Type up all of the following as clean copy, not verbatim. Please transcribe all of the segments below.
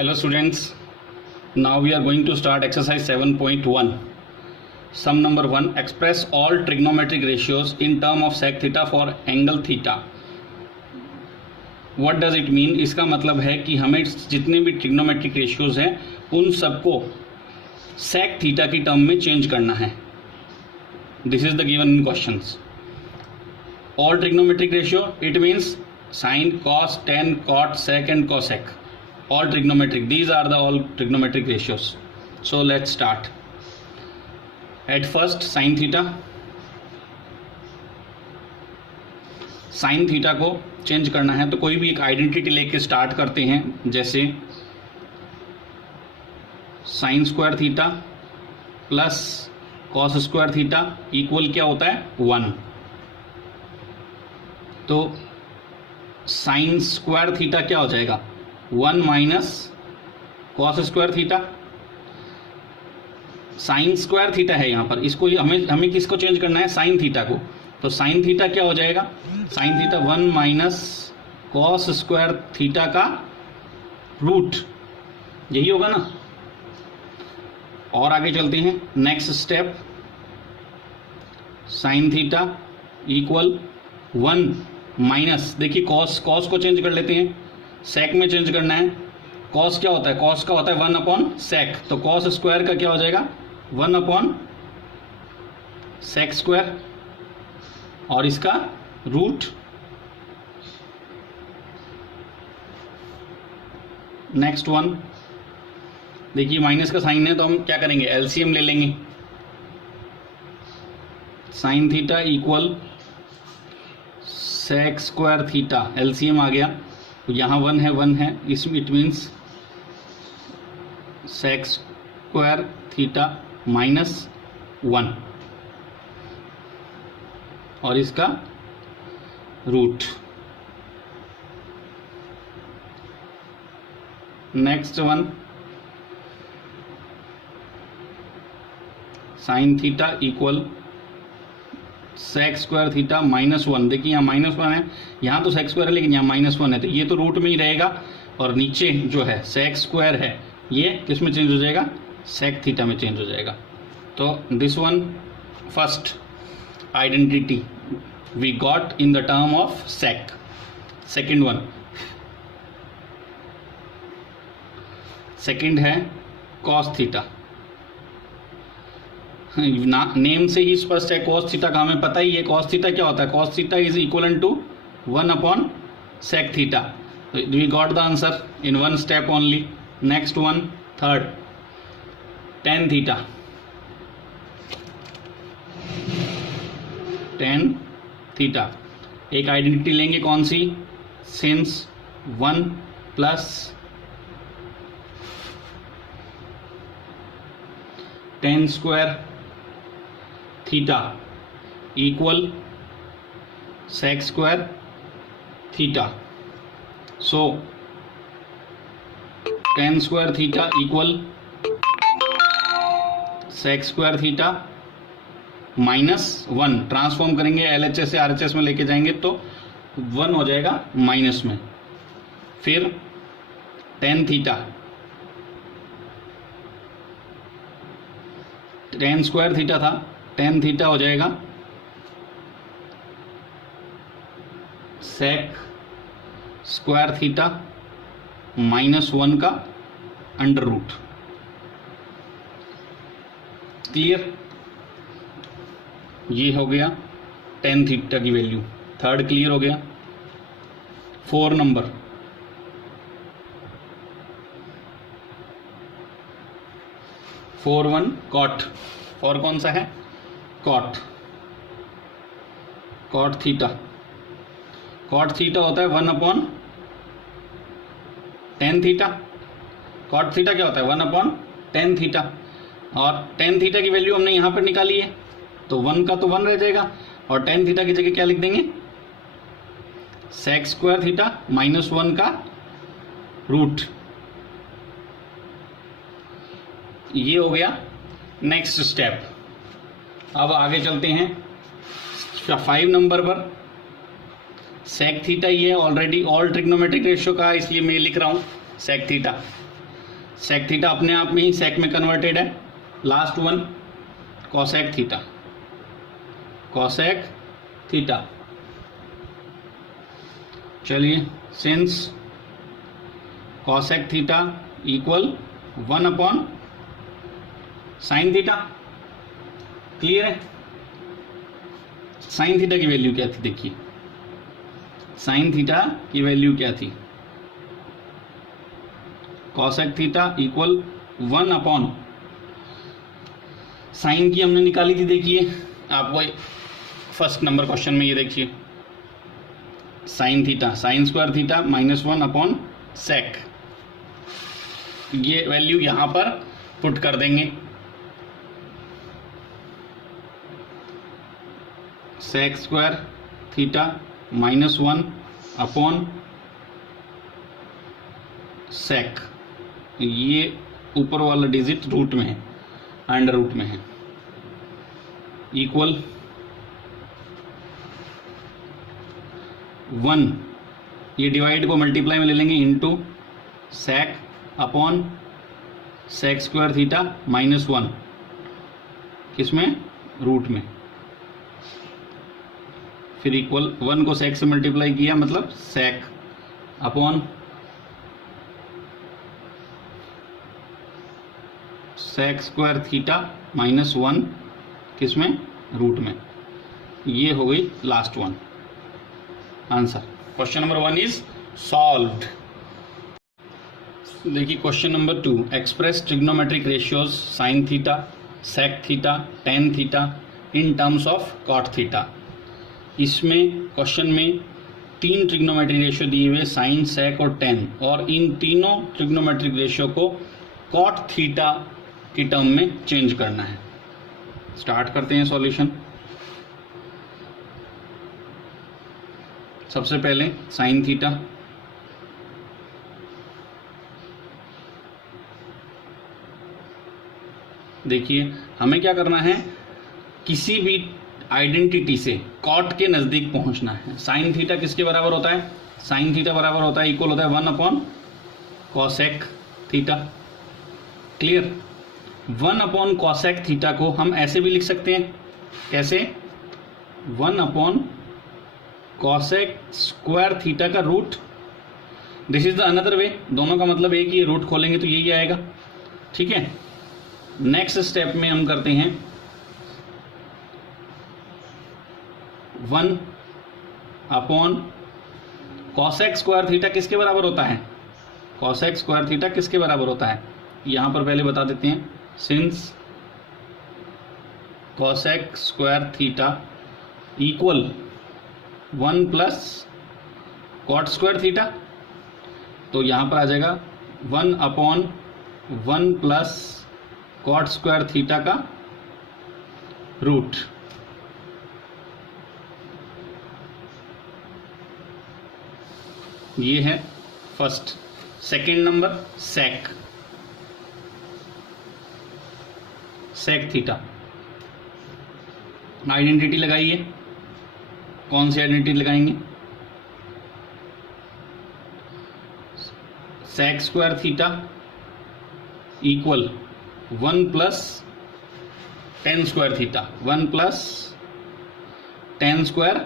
Hello students, now we are going to start exercise 7.1. Sum number 1, express all trigonometric ratios in term of sec theta for angle theta. What does it mean? इसका मतलब है कि हमें जितने भी trigonometric ratios हैं उन सबको sec theta की टर्म में चेंज करना है. This is the given in questions. All trigonometric ratio, it means sin, cos, tan, cot, sec and cosec. All trigonometric. These are the all trigonometric ratios. So let's start. At first sin theta. Sin theta को change करना है तो कोई भी एक identity लेके start करते हैं. जैसे sin square theta plus cos square theta equal क्या होता है 1. तो sin स्क्वायर थीटा क्या हो जाएगा 1 minus cos square theta. Sine square theta है यहाँ पर, इसको हमें किसको चेंज करना है साइन थीटा को. तो साइन थीटा क्या हो जाएगा sine theta 1 minus cos square theta का रूट, यही होगा ना. और आगे चलते हैं. Next step sign theta equal 1 minus, देखिए कॉस को चेंज कर लेते हैं, सेक में चेंज करना है. कॉस क्या होता है कॉस का होता है 1 अपॉन सेक. तो कॉस स्क्वायर का क्या हो जाएगा 1 अपॉन सेक स्क्वायर और इसका रूट. नेक्स्ट वन देखिए माइनस का साइन है तो हम क्या करेंगे एलसीएम ले लेंगे. Sin theta equal sec square theta, LCM आ गया. यहाँ 1 है इसमें, it means sec square theta minus 1 और इसका root. Next one sin theta equal sec square theta minus 1. देखिए यहाँ -1 है, यहाँ तो सेक स्क्वायर है लेकिन यहाँ -1 है तो ये तो रूट में ही रहेगा. और नीचे जो है सेक स्क्वायर है ये किस में चेंज हो जाएगा सेक थीटा में चेंज हो जाएगा. तो this one first identity we got in the term of sec. Second one, second है कॉस थीटा. नेम से ही स्पष्ट है कॉस थीटा का हमें पता ही है. कॉस थीटा क्या होता है cos theta is equal to 1 upon sec theta. We got the answer in one step only. Next one third tan theta. Tan theta एक आइडेंटिटी लेंगे कौन सी since 1 plus tan square theta equal sec square theta. So tan square theta equal sec square theta minus 1. Transform करेंगे LHS से RHS में लेके जाएंगे तो 1 हो जाएगा माइनस में. फिर ten theta, ten square theta था, टेन थीटा हो जाएगा सेक स्क्वायर थीटा -1 का अंडर रूट. क्लियर, ये हो गया टेन थीटा की वैल्यू. थर्ड क्लियर हो गया. 4 नंबर 4 कॉट. और कौन सा है cot. Cot theta, cot theta होता है 1 upon tan theta. Cot theta क्या होता है 1 अपॉन टेन थीटा. और टेन थीटा की वैल्यू हमने यहां पर निकाली है तो 1 का तो 1 रह जाएगा और टेन थीटा की जगह क्या लिख देंगे सेक स्क्वायर थीटा -1 का रूट. ये हो गया नेक्स्ट स्टेप. अब आगे चलते हैं 5 नंबर पर. सेक थीटा ये ऑलरेडी ऑल ट्रिग्नोमेट्रिक रेशियो का, इसलिए मैं लिख रहा हूँ सेक थीटा. सेक थीटा अपने आप में ही सेक में कन्वर्टेड है। Last one cosec theta, cosec theta. चलिए, since cosec theta equal 1 upon sin theta. Clear है? साइन थीटा की वैल्यू क्या थी? देखिए, साइन थीटा की वैल्यू क्या थी? Cosec theta equal 1 upon sin की हमने निकाली थी। देखिए आपको फर्स्ट नंबर क्वेश्चन में ये देखिए, sign theta, sine square theta -1 upon sec. ये वैल्यू यहां पर पुट कर देंगे। Sec square theta -1 upon sec, ये ऊपर वाला डिजिट रूट में है, अंडर रूट में है, इक्वल 1, ये डिवाइड को मल्टीप्लाई में ले लेंगे, इनटू सेक अपॉन सेक स्क्वायर थीटा -1, किसमें? रूट में। फिर इक्वल 1 को सेक से मल्टीप्लाई किया, मतलब sec upon sec square theta -1, किसमें? रूट में। ये हो गई last one answer. Question number 1 is solved. देखिए question number 2, express trigonometric ratios sin theta, sec theta, tan theta in terms of cot theta. इसमें क्वेश्चन में 3 ट्रिग्नोमेट्रिक रेशियो दिए हुए, साइन, सेक और टेन, और इन तीनों ट्रिग्नोमेट्रिक रेशियो को कॉट थीटा की टर्म में चेंज करना है। स्टार्ट करते हैं सॉल्यूशन। सबसे पहले साइन थीटा, देखिए हमें क्या करना है, किसी भी आइडेंटिटी से कॉट के नजदीक पहुंचना है। साइन थीटा किसके बराबर होता है? साइन थीटा बराबर होता है, इक्वल होता है 1 upon cosec theta. Clear? 1 upon cosec theta को हम ऐसे भी लिख सकते हैं, कैसे? 1 अपॉन कॉसेक स्क्वायर थीटा का root. This is the another way. दोनों का मतलब एक ही, रूट खोलेंगे तो यही आएगा। ठीक है, नेक्स्ट स्टेप में हम करते हैं 1 अपॉन कॉसेक स्क्वायर थीटा किसके बराबर होता है? कॉसेक स्क्वायर थीटा किसके बराबर होता है? यहां पर पहले बता देते हैं, since cosec square theta equal 1 plus cot square theta, तो यहां पर आ जाएगा 1 अपॉन 1 प्लस कॉट स्क्वायर थीटा का रूट। ये है first. Second number sec, sec theta. Identity लगाइए। कौन सी आइडेंटिटी लगाएंगे? Sec square theta equal 1 plus tan square theta, 1 plus tan square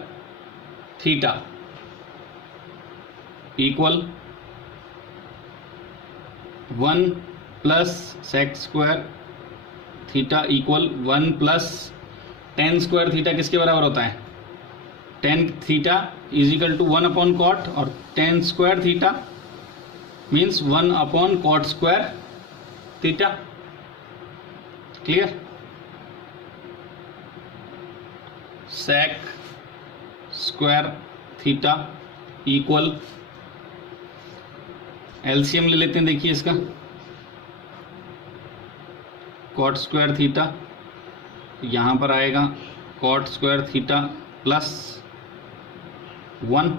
theta equal 1 plus sec square theta equal 1 plus tan square theta किसके बराबर होता है? Tan theta is equal to 1 upon cot, और tan square theta means 1 upon cot square theta. Clear? Sec square theta equal, LCM ले लेते हैं। देखिए इसका, कॉट स्क्वायर थीटा, यहां पर आएगा cot square theta plus 1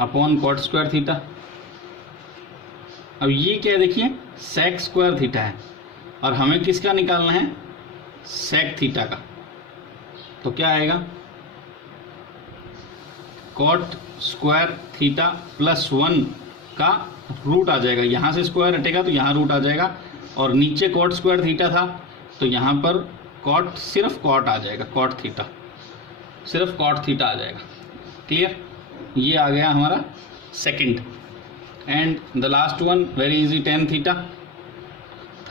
upon cot square theta. अब ये क्या है? देखिए सेक स्क्वायर थीटा है, और हमें किसका निकालना है? सेक थीटा का। तो क्या आएगा? कॉट स्क्वायर थीटा प्लस 1 का रूट आ जाएगा, यहाँ से स्क्वायर हटेगा तो यहाँ रूट आ जाएगा, और नीचे कॉट स्क्वायर थीटा था तो यहाँ पर कॉट, सिर्फ कॉट आ जाएगा, कॉट थीटा, सिर्फ कॉट थीटा आ जाएगा। क्लियर? ये आ गया हमारा second. And the last one very easy, tan theta,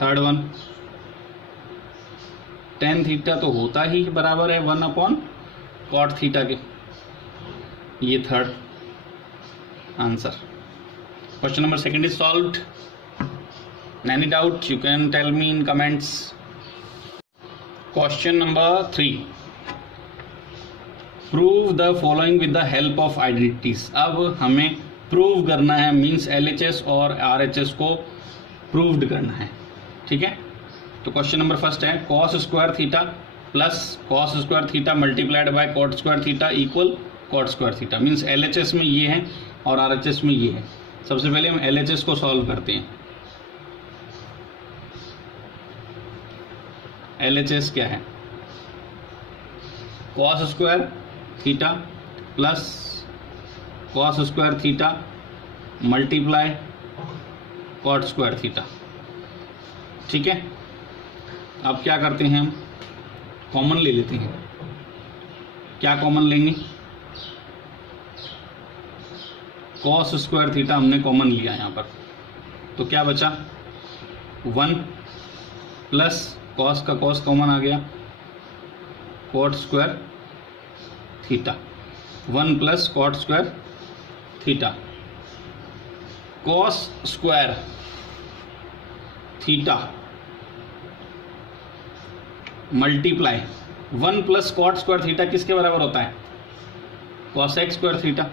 third one. Tan theta तो होता ही बराबर है 1 अपॉन कॉट थीटा के। ये third answer. Question number second is solved. Any doubt you can tell me in comments. Question number 3, prove the following with the help of identities. अब हमें prove करना है, मीन्स LHS और RHS को proved करना है। ठीक है, तो क्वेश्चन नंबर फर्स्ट है cos square theta plus cos square theta multiplied by cot square theta equal cot square theta. Means LHS में ये है और RHS में ये है। सबसे पहले हम LHS को सॉल्व करते हैं। LHS क्या है? Cos square theta plus cos square theta multiply cot square theta. ठीक है, अब क्या करते हैं, हम कॉमन ले लेते हैं। क्या कॉमन लेंगे? कॉस स्क्वायर थीटा हमने कॉमन लिया यहाँ पर, तो क्या बचा 1 प्लस कॉस का कॉस कॉमन आ गया, cot square theta, 1 plus cot square theta. Cos square theta multiply 1 plus cot square theta किसके बराबर होता है? Cosec square theta.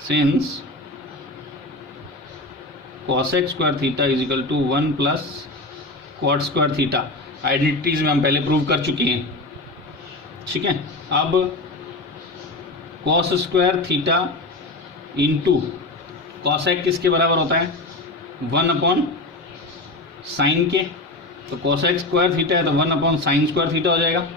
Since cosec square theta is equal to 1 plus cot square theta. Identities में हम पहले prove कर चुके हैं। ठीक है, अब cos square theta into cosec किसके बराबर होता है? 1 अपॉन साइन के, तो कॉसेक स्क्वायर थीटा है तो 1 अपॉन साइन स्क्वायर थीटा हो जाएगा।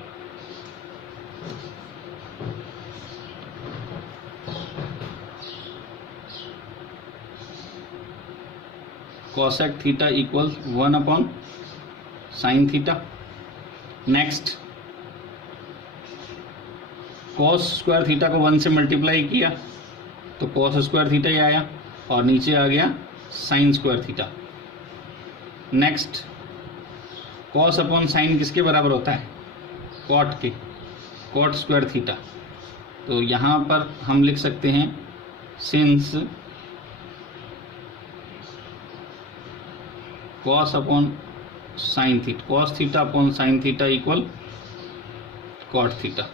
Cosec theta equals 1 upon sin theta. Next cos square theta को 1 से मल्टीप्लाई किया तो कॉस स्क्वायर थीटा ही आया, और नीचे आ गया sign square theta. Next cos upon sign किसके बराबर होता है? कॉट के, कॉट स्क्वायर थीटा। तो यहाँ पर हम लिख सकते हैं since cos upon sin theta, cos theta upon sin theta equal cot theta.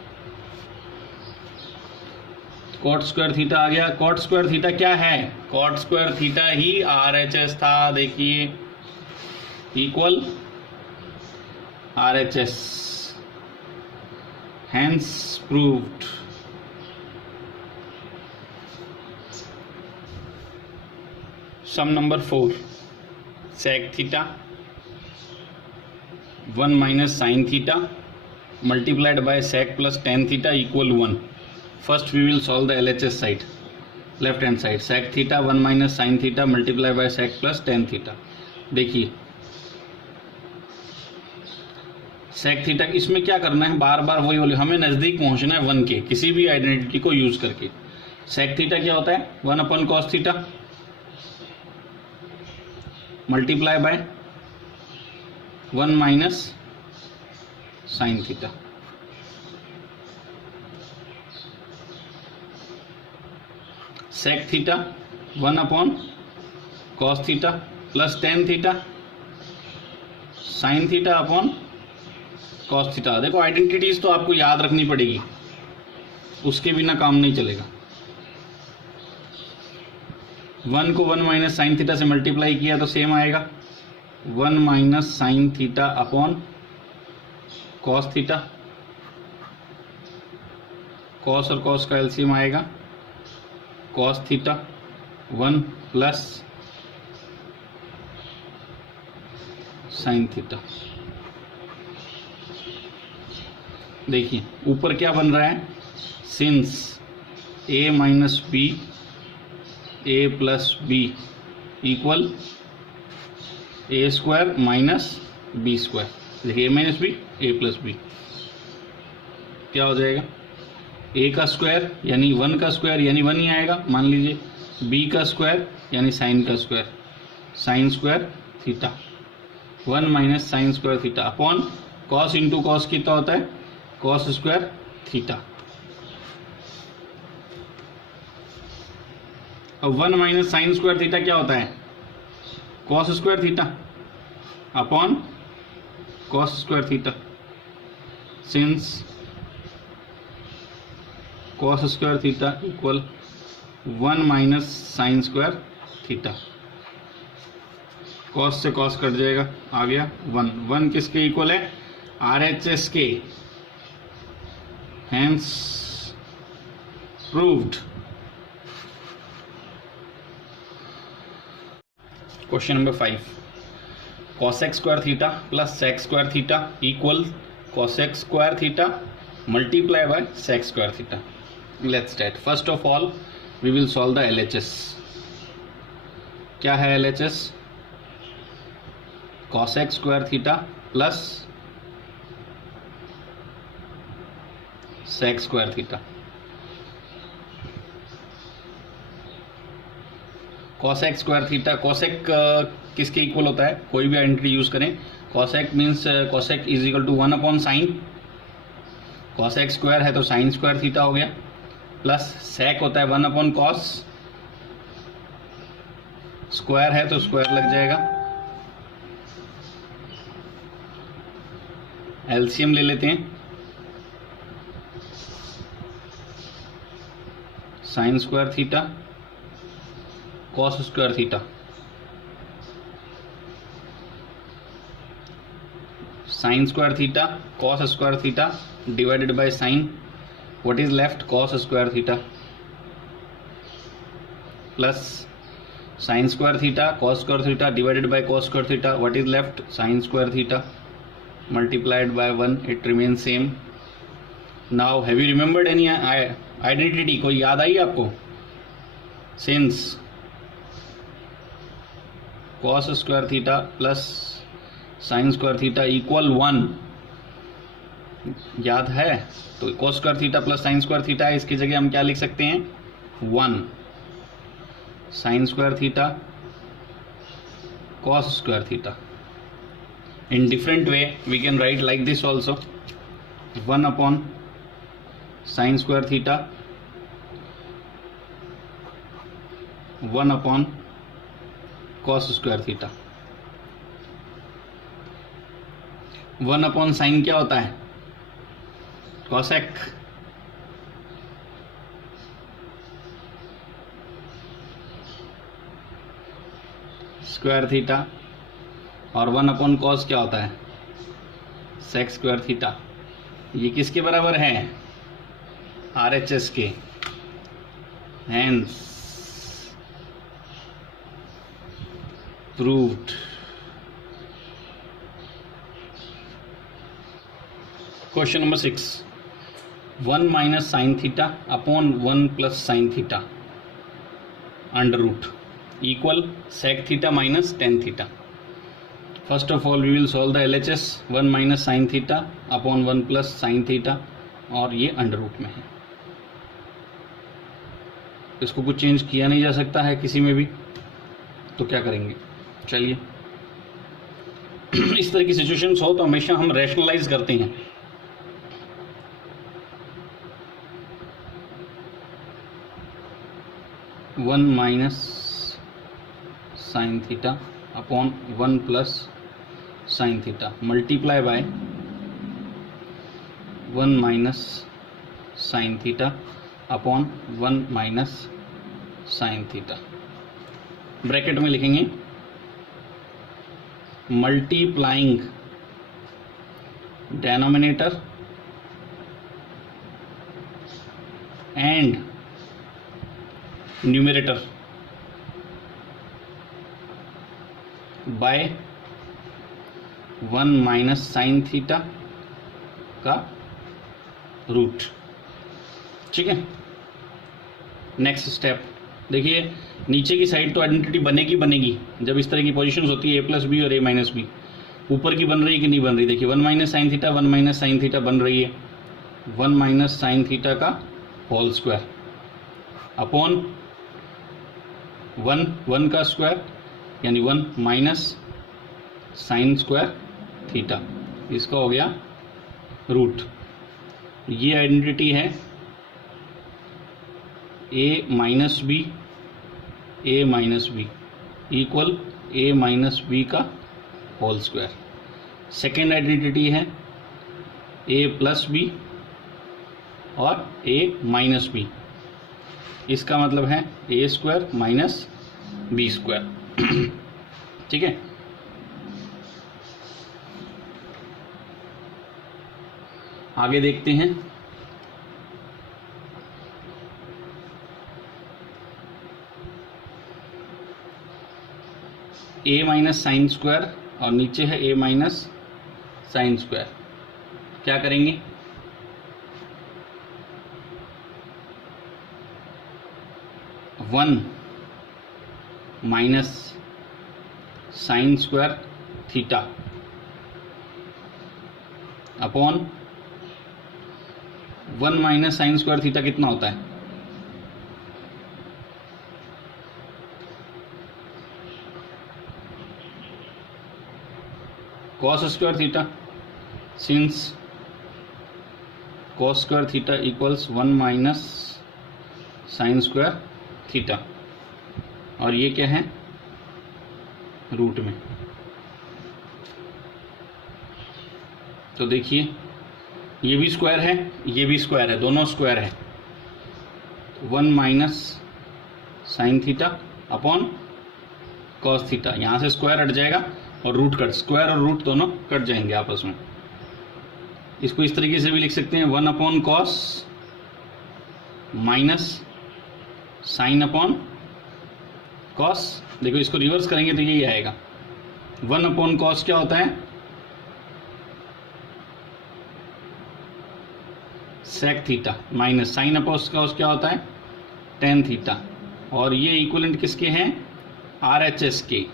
Cot square theta आ गया। कॉट स्क्वायर थीटा क्या है? कॉट स्क्वायर थीटा ही RHS था। देखिए equal RHS, hence proved. Sum number 4, sec theta 1 minus sign theta multiplied by sec plus tan theta equal 1। First we will solve the LHS side, left hand side, sec theta 1 minus sin theta multiply by sec plus tan theta। देखिए sec theta, इसमें क्या करना है, बार बार वही बोले, हमें नज़दीक पहुंचना है 1 के, किसी भी आइडेंटिटी को यूज करके। sec theta क्या होता है? 1 upon cos theta multiply by 1 minus sign theta. Sec theta 1 upon cos theta plus tan theta sign theta upon cos theta. देखो आइडेंटिटीज तो आपको याद रखनी पड़ेगी, उसके बिना काम नहीं चलेगा। 1 को 1 माइनस साइन थीटा से मल्टीप्लाई किया तो सेम आएगा, 1 minus sign theta upon cos theta. Cos और कॉस का एलसीएम आएगा cos theta 1 plus sine theta. देखिए ऊपर क्या बन रहा है, since a minus B A plus B equal A square minus B square. देखिए A minus B A plus B क्या हो जाएगा, ए का स्क्वायर यानी 1 का स्क्वायर यानी 1 ही आएगा मान लीजिए, बी का स्क्वायर यानी साइन का square, sign square theta 1 minus sign square theta upon cos into cos कितना होता है, कॉस स्क्वायर थीटा। अब 1 माइनस साइन स्क्वायर थीटा क्या होता है, cos square theta upon cos square theta, since cos square theta equal 1 minus sign square theta. Cos से cos cut जाएगा, आ गया 1। 1 किसके इक्वल है, RHS के, hence proved. Question number 5, cosec square theta plus sec square theta equal cosec square theta multiply by sec square theta. Let's start. First of all we will solve the LHS। क्या है LHS, cosec square theta plus sec square theta. cosec square theta, cosec किसके इक्वल होता है, कोई भी identity use करें, cosec means cosec is equal to 1 upon sine, cosec square है तो साइन स्क्वायर थीटा हो गया, प्लस sec होता है 1 अपॉन कॉस, स्क्वायर है तो स्क्वायर लग जाएगा, एलसीएम ले लेते हैं, sin square theta cos square theta, sine square theta cos square theta divided by sine, what is left, cos square theta plus sine square theta cos square theta divided bye cos square theta, what is left, sign square theta multiplied by 1, it remains same. Now have you remembered any identity, कोई याद आई आपको, since cos square theta plus sine square theta equal 1, याद है, तो cos square theta plus sine square theta है, इसकी जगह हम क्या लिख सकते हैं, 1 sine square theta cos square theta. In different way we can write like this also, 1 upon sign square theta 1 upon cos square theta. 1 upon sine क्या होता है, cosec, स्क्वायर थीटा, और 1 अपॉन कॉस क्या होता है, sec स्क्वायर थीटा। ये किसके बराबर है, RHS के, hence proved. Question number 6, 1 minus sign theta upon 1 plus sine theta under root equal sec theta minus tan theta. First of all we will solve the LHS, 1 minus sign theta upon 1 plus sine theta, और ये under root में है, इसको कुछ change किया नहीं जा सकता है किसी में भी, तो क्या करेंगे, चलिए इस तरह की सिचुएशंस हो तो हमेशा हम रैशनलाइज करते हैं। One minus sign theta upon 1 plus sine theta multiply by 1 minus sign theta upon 1 minus sine theta, bracket में लिखेंगे multiplying denominator and numerator bye 1 minus sine theta का रूट। ठीक है, नेक्स्ट स्टेप देखिए, नीचे की साइड तो आइडेंटिटी बनेगी जब इस तरह की पोजीशंस होती है a प्लस बी और a माइनस बी। ऊपर की बन रही है कि नहीं बन रही, देखिए 1 minus sine theta 1 minus sine theta बन रही है, 1 माइनस साइन थीटा का होल स्क्वायर अपॉन 1 का स्क्वायर यानी 1 माइनस साइन स्क्वायर थीटा, इसका हो गया रूट। ये आइडेंटिटी है a minus B equal a minus B का होल स्क्वायर। सेकेंड आइडेंटिटी है a प्लस बी और a माइनस बी, इसका मतलब है a square minus B square. ठीक है, आगे देखते हैं। a माइनस साइन स्क्वायर और नीचे है a माइनस साइन स्क्वायर, क्या करेंगे, one minus sign square theta upon 1 minus sign square theta कितना होता है, cos square theta, since cos square theta equals 1 minus sign square theta, और ये क्या है रूट में। तो देखिए ये भी स्क्वायर है, ये भी स्क्वायर है, दोनों स्क्वायर है। 1 minus sign theta upon cos theta, यहाँ से स्क्वायर हट जाएगा और रूट कट, स्क्वायर और रूट दोनों कट जाएंगे आपस में। इसको इस तरीके से भी लिख सकते हैं 1 upon cos minus sine upon cos. देखो इसको रिवर्स करेंगे तो यही आएगा, 1 अपॉन कॉस क्या होता है, sec theta, minus sine upon cos क्या होता है, टेन थीटा, और ये इक्विवेलेंट किसके हैं, RHS के,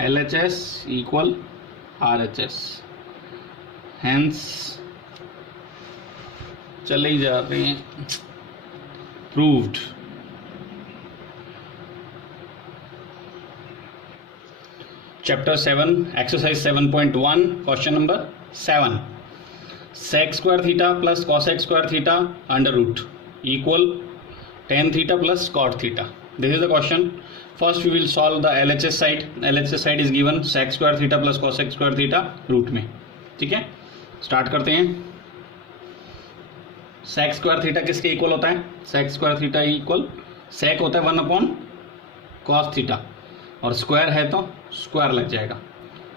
LHS इक्वल RHS, हैंस चले ही जा रहे हैं, proved. Chapter 7 exercise 7.1 question number 7, sec square theta plus cosec square theta under root equal tan theta plus cot theta. This is the question. First we will solve the LHS side. LHS side is given sec square theta plus cosec square theta root में। ठीक है, start करते हैं। sec square theta किसके इक्वल होता है, sec square theta equal sec होता है 1 अपॉन cos थीटा, और स्क्वायर है तो स्क्वायर लग जाएगा,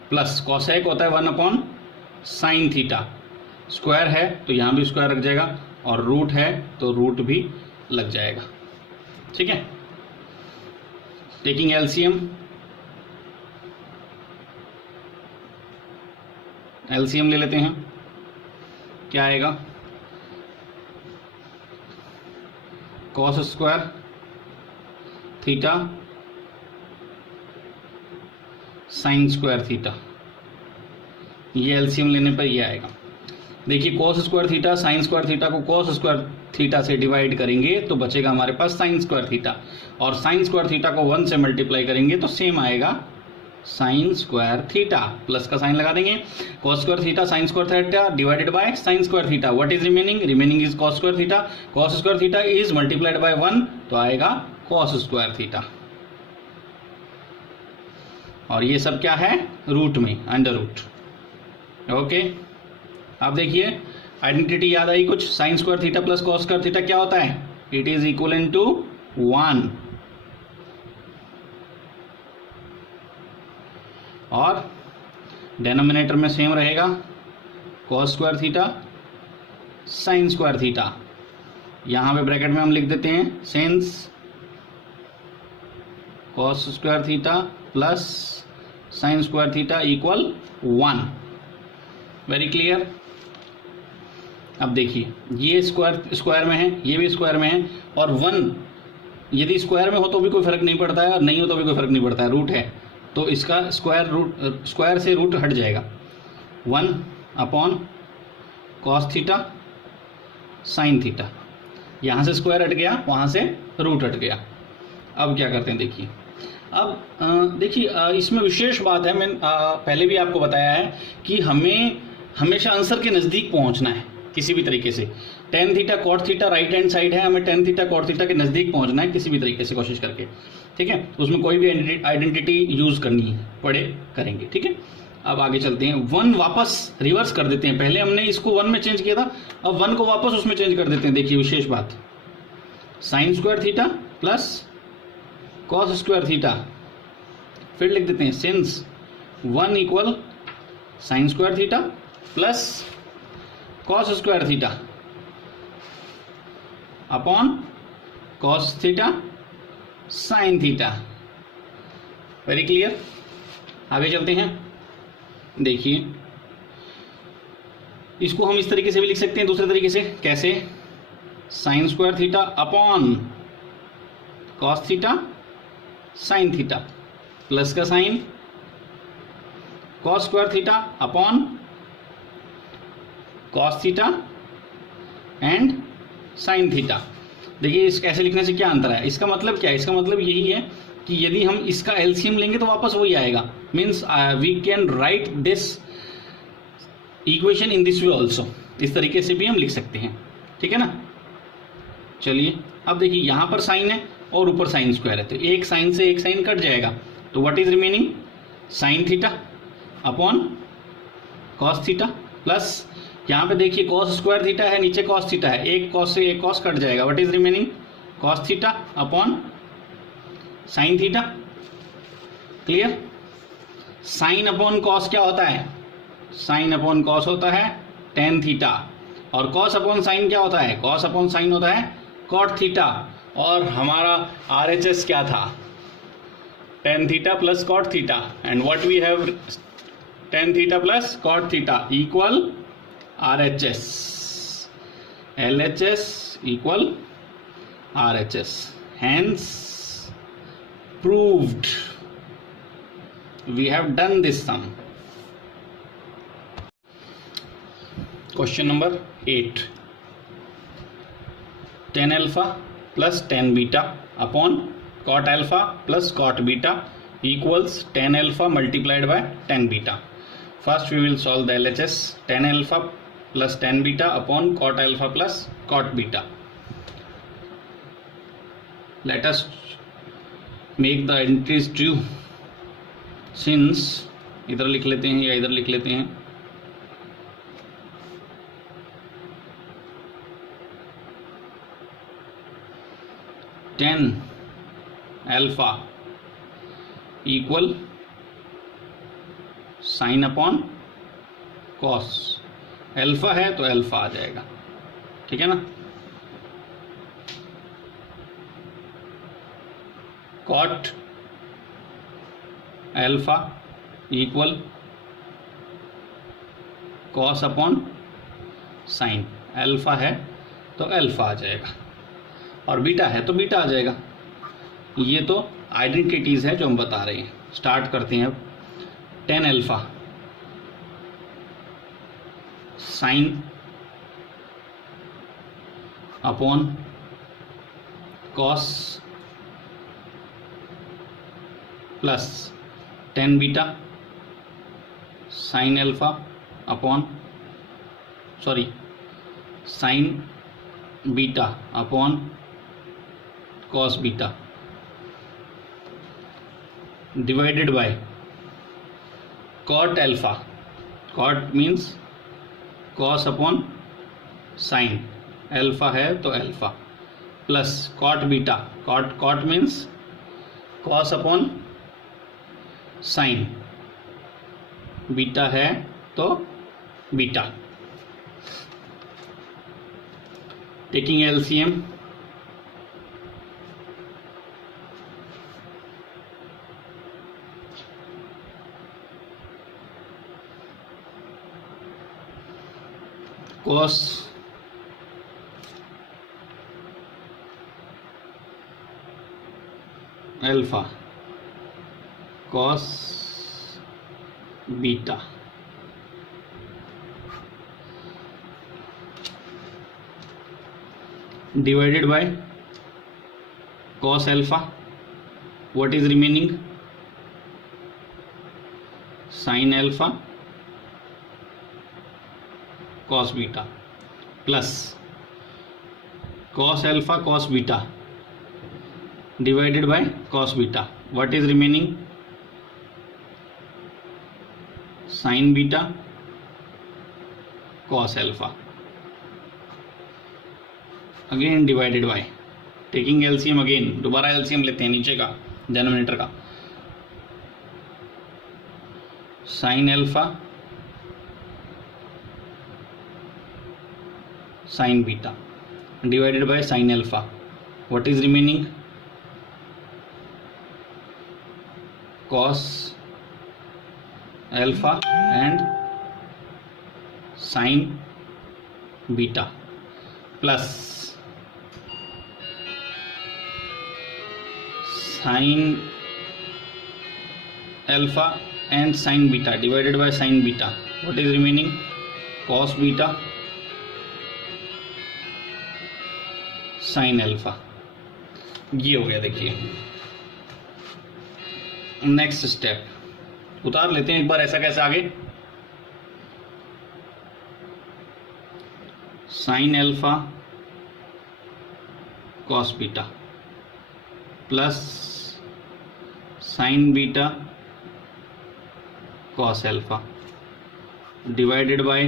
प्लस cosec होता है 1 अपॉन साइन थीटा, स्क्वायर है तो यहाँ भी स्क्वायर लग जाएगा, और रूट है तो रूट भी लग जाएगा। ठीक है, टेकिंग एलसीएम, एलसीएम ले लेते हैं, क्या आएगा, cos square theta sine square theta, ये एलसीएम लेने पर ये आएगा। देखिए cos square theta sine square theta को कॉस स्क्वायर थीटा से डिवाइड करेंगे तो बचेगा हमारे पास साइन स्क्वायर थीटा, और साइन स्क्वायर थीटा को 1 से मल्टीप्लाई करेंगे तो सेम आएगा साइन स्क्वायर थीटा, प्लस का साइन लगा देंगे, cos square theta sine square theta divided by sine square theta, what is remaining, remaining is cos square theta, cos square theta is multiplied by 1 तो आएगा cos square theta, और ये सब क्या है रूट में, अंडर रूट। ओके, अब देखिए आइडेंटिटी याद आई कुछ, sign square theta plus cos square theta क्या होता है, इट इज इक्वल टू 1, और डेनोमिनेटर में सेम रहेगा cos square theta sine square theta, यहां पे ब्रैकेट में हम लिख देते हैं since cos square theta plus sine square theta equal 1। Very clear. अब देखिए ये स्क्वायर में है, ये भी स्क्वायर में है, और 1 यदि स्क्वायर में हो तो भी कोई फर्क नहीं पड़ता है और नहीं हो तो भी कोई फर्क नहीं पड़ता है, रूट है तो इसका स्क्वायर से रूट हट जाएगा। 1 upon cos theta sine theta, यहाँ से स्क्वायर हट गया, वहाँ से रूट हट गया। अब क्या करते हैं देखिए, अब देखिए इसमें विशेष बात है, मैं पहले भी आपको बताया है कि हमें हमेशा आंसर के नज़दीक पहुंचना है किसी भी तरीके से। Tan theta cot theta right hand side है, हमें टेन थीटा कॉट थीटा के नज़दीक पहुंचना है किसी भी तरीके से कोशिश करके, ठीक है। उसमें कोई भी आइडेंटिटी यूज़ करनी पड़े करेंगे, ठीक है। अब आगे चलते हैं, 1 वापस रिवर्स कर देते हैं, पहले हमने इसको 1 में चेंज किया था, अब 1 को वापस उसमें चेंज कर देते हैं। देखिए विशेष बात, sign square theta plus cos square theta, फिर लिख देते हैं since 1 equal sign square theta plus cos square theta upon cos theta sine theta. Very clear. आगे चलते हैं, देखिए इसको हम इस तरीके से भी लिख सकते हैं, दूसरे तरीके से। कैसे? Sin square theta upon cos theta sign theta, plus का sin cos square theta upon cos theta and sin theta. देखिए इस ऐसे लिखने से क्या अंतर है, इसका मतलब क्या है, इसका मतलब यही है कि यदि हम इसका एलसीएम लेंगे तो वापस वही आएगा। Means we can write this equation in this way also, इस तरीके से भी हम लिख सकते हैं, ठीक है ना। चलिए अब देखिए यहाँ पर साइन है और ऊपर साइन स्क्वायर है, तो एक साइन से एक साइन कट जाएगा, तो what is remaining, sign theta upon cos theta, plus यहाँ पे देखिए कॉस स्क्वायर थीटा है, नीचे कॉस थीटा है, एक कॉस से एक कॉस कट जाएगा, what is remaining, cos theta upon sin theta. Clear. Sign upon cos क्या होता है, साइन अपॉन कॉस होता है टेन थीटा, और कॉस अपॉन साइन क्या होता है, कॉस अपॉन साइन होता है कॉट थीटा। और हमारा आरएचएस क्या था, tan theta plus cot theta, and what we have, tan theta plus cot theta equal RHS, LHS equal RHS, hence proved, we have done this sum. Question number 8, tan alpha plus tan beta upon cot alpha plus cot beta equals tan alpha multiplied by tan beta. First we will solve the LHS, tan alpha plus tan beta upon cot alpha plus cot beta. Let us make the entries true, since इधर लिख लेते हैं या इधर लिख लेते हैं, tan alpha equal sine upon cos, alpha है तो अल्फा आ जाएगा, ठीक है ना। Cot alpha equal cos upon sine, alpha है तो अल्फा आ जाएगा, और बीटा है तो बीटा आ जाएगा। ये तो आइडेंटिटीज है जो हम बता रहे हैं। स्टार्ट करते हैं अब। Tan alpha sine upon cos plus tan beta sine alpha upon sine beta upon cos beta divided by cot alpha, cot means cos upon sine, alpha है तो alpha, plus cot beta, cot means cos upon sine, beta है तो beta. Taking LCM, cos alpha cos beta divided by cos alpha. What is remaining? Sin alpha cos beta plus cos alpha cos beta divided by cos beta. What is remaining? Sin beta cos alpha. Again divided by, taking LCM again, दोबारा LCM लेते हैं नीचे का denominator का, sine alpha sign beta divided by sine alpha. What is remaining? Cos alpha and sign beta plus sin alpha and sin beta divided by sin beta. What is remaining? Cos beta sin alpha. ये हो गया. देखिए next step उतार लेते हैं एक बार. ऐसा कैसे आगे? sin alpha cos beta plus sign beta cos alpha divided by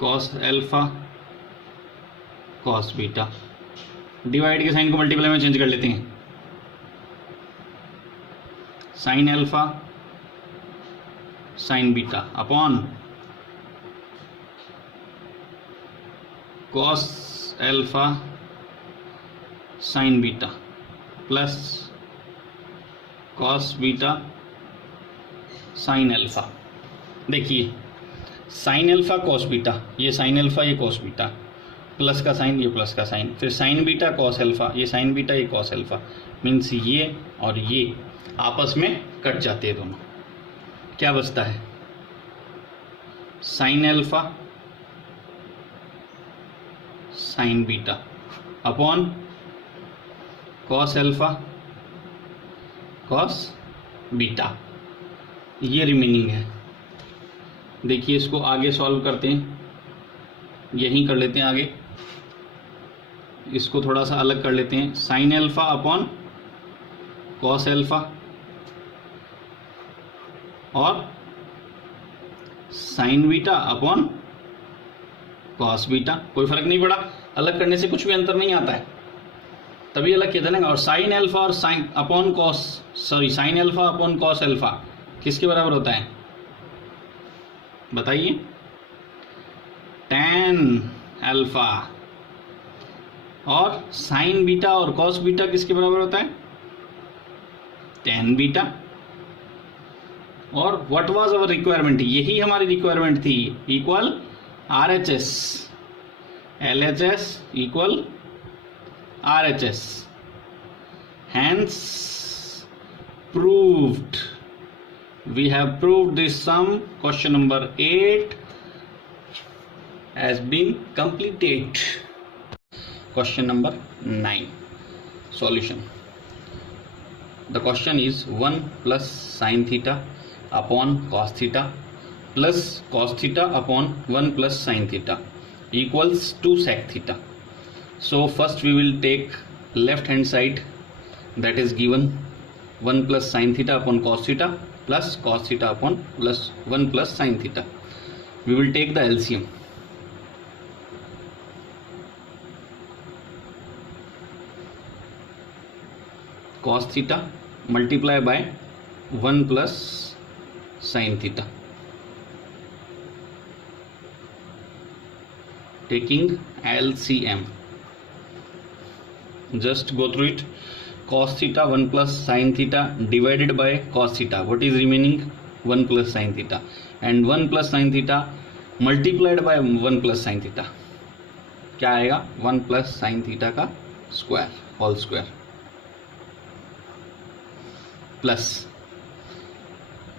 cos alpha cos beta. Divide के साइन को मल्टीप्लाई में चेंज कर लेते हैं. Sine alpha sign beta upon cos alpha sign beta plus cos beta sine alpha. देखिए sine alpha cos beta, ये sine alpha ये cos beta, plus का साइन ये प्लस का साइन, फिर साइन बीटा कॉस अल्फा, ये साइन बीटा ये cos alpha. Means ये और ये आपस में कट जाते हैं दोनों. क्या बचता है? Sine alpha sign beta upon cos alpha cos beta. ये रिमेनिंग है. देखिए इसको आगे सॉल्व करते हैं, यहीं कर लेते हैं आगे. इसको थोड़ा सा अलग कर लेते हैं. Sin alpha upon cos alpha और sin beta upon cos beta. कोई फर्क नहीं पड़ा, अलग करने से कुछ भी अंतर नहीं आता है, तभी अलग किया था ना. और साइन अल्फा और sign upon cos, sorry sine alpha upon cos alpha किसके बराबर होता है बताइए? Tan alpha. और साइन बीटा और कॉस बीटा किसके बराबर होता है? Tan beta. और व्हाट वाज अवर रिक्वायरमेंट? यही हमारी रिक्वायरमेंट थी. Equal RHS, LHS equal RHS. Hence proved. We have proved this sum. Question number 8 has been completed. Question number 9. Solution. The question is 1 plus sin theta upon cos theta plus cos theta upon 1 plus sin theta equals 2 sec theta. So first we will take left hand side, that is given 1 plus sin theta upon cos theta plus cos theta upon plus 1 plus sin theta. We will take the LCM. Cos theta multiply by 1 plus sin theta. Taking LCM. Just go through it. Cos theta 1 plus sin theta divided by cos theta. What is remaining? 1 plus sin theta. And 1 plus sin theta multiplied by 1 plus sin theta. क्या आएगा? 1 plus sin theta का square, whole square. Plus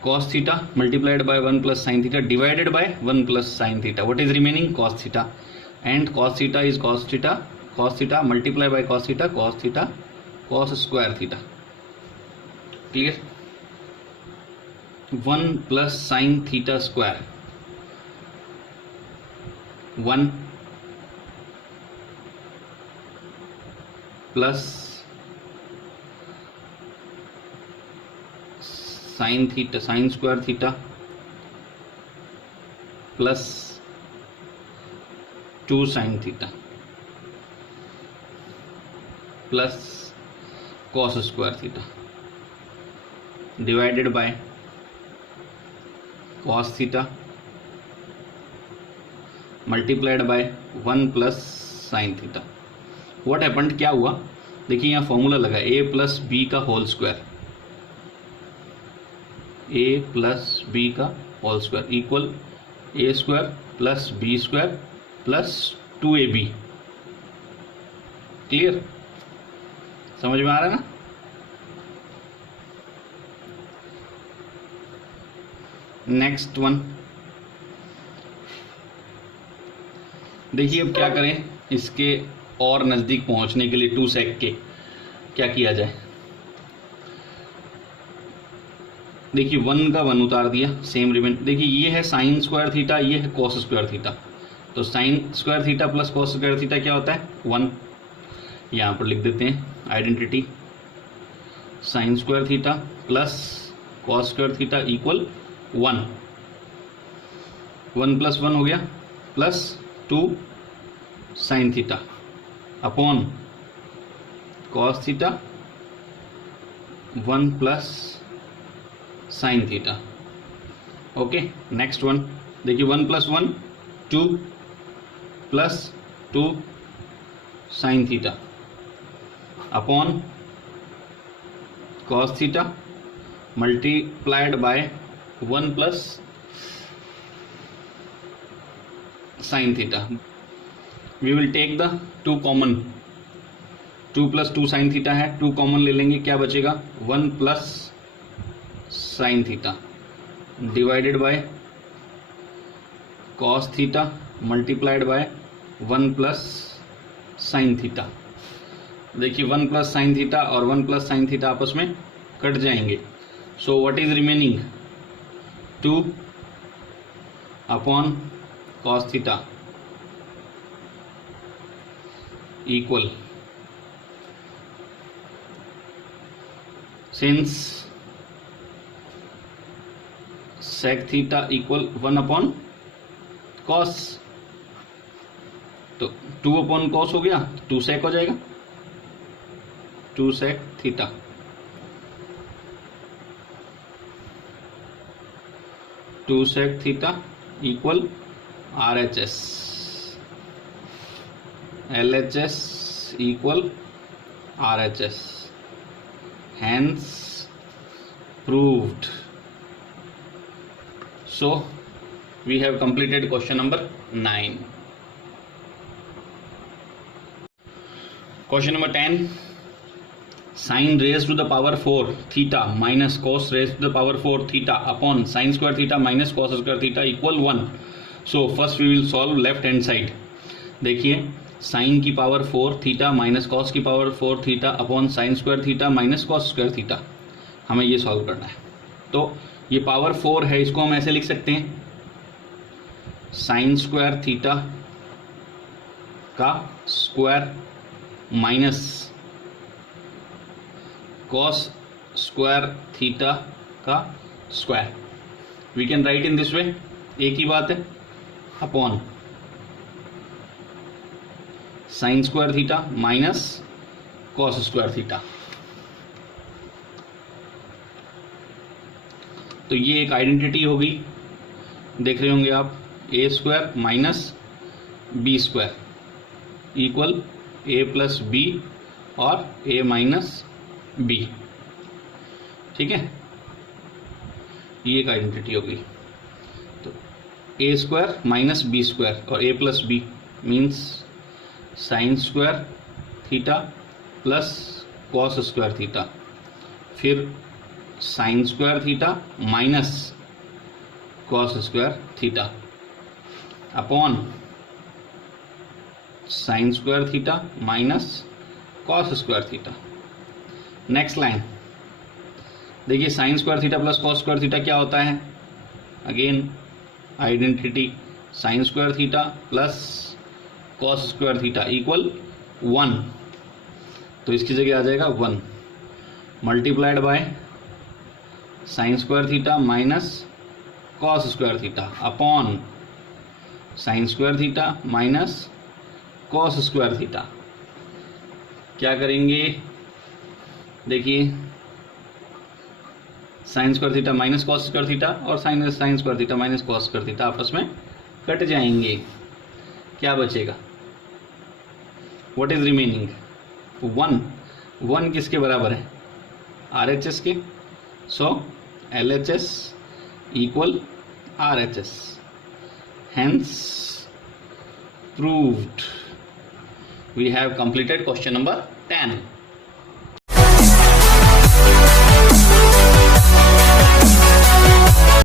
cos theta multiplied by 1 plus sin theta divided by 1 plus sin theta. What is remaining? Cos theta. And cos theta is cos theta multiplied by cos theta cos square theta. Clear? 1 plus sin theta square 1 plus sin square theta plus 2 sin theta plus cos square theta divided by cos theta multiplied by 1 plus sin theta. What happened? क्या हुआ? देखिए यहाँ formula लगा a plus B का whole square, a plus B का whole square equal a square plus B square plus 2ab. Clear? समझ में आ रहा है ना? नेक्स्ट वन देखिए, अब क्या करें इसके और नज़दीक पहुंचने के लिए 2 sec के क्या किया जाए. देखिए 1 का 1 उतार दिया, सेम रिमेन. देखिए ये है साइन स्क्वायर थीटा, ये है कॉस स्क्वायर थीटा. तो sign square theta plus cos square theta क्या होता है? 1. यहाँ पर लिख देते हैं identity. Sin square theta plus cos square theta equal 1. 1 plus 1 हो गया plus 2 sine theta upon cos theta 1 plus sine theta. Okay, next one देखिए 1 plus 1 2 plus 2 sine theta upon cos theta multiplied by 1 plus sine theta. We will take the 2 common. 2 plus 2 sine theta है, 2 common ले लेंगे, क्या बचेगा? 1 plus sine theta divided by cos theta multiplied by 1 plus sine theta. देखिए 1 plus sine theta और 1 plus sine theta आपस में cut जाएंगे. So what is remaining? 2 upon cos theta equal, since sec theta equal 1 upon cos, तो 2 upon cos हो गया, 2 sec हो जाएगा. 2 sec theta equal RHS. LHS equal RHS. Hence proved. So we have completed question number 9. Question number 10. Sin raised to the power 4 theta minus cos raised to the power 4 theta upon sin square theta minus cos square theta equal 1. So first we will solve left hand side. देखिए sign की power 4 theta minus cos की power 4 theta upon sign square theta minus cos square theta, हमें ये solve करना है. तो ये power 4 है, इसको हम ऐसे लिख सकते हैं साइन स्क्वायर थीटा का square minus cos square theta का square. We can write in this way, एक ही बात है, upon sign square theta minus cos square theta. तो ये एक आइडेंटिटी होगी, देख रहे होंगे आप. A square minus B square equal A plus B और ए माइनस बी. ठीक है, ये एक आइडेंटिटी होगी. तो A square minus B square और A plus B means sin square theta plus cos square theta, फिर sin square theta minus cos square theta upon sign square theta minus cos square theta. Next line देखिए, sin square theta plus cos square theta क्या होता है? Again identity, sin square theta plus cos square theta equal 1, तो इसकी जगह आ जाएगा 1 multiplied by sign square theta minus cos square theta upon sign square theta minus cos square theta. क्या करेंगे? देखिए, sin square theta minus cos square theta और sin square theta minus cos square theta आपस में cut जाएंगे। क्या बचेगा? What is remaining? 1 किसके बराबर है? RHS के। सो LHS equal RHS, hence proved। We have completed question number 10.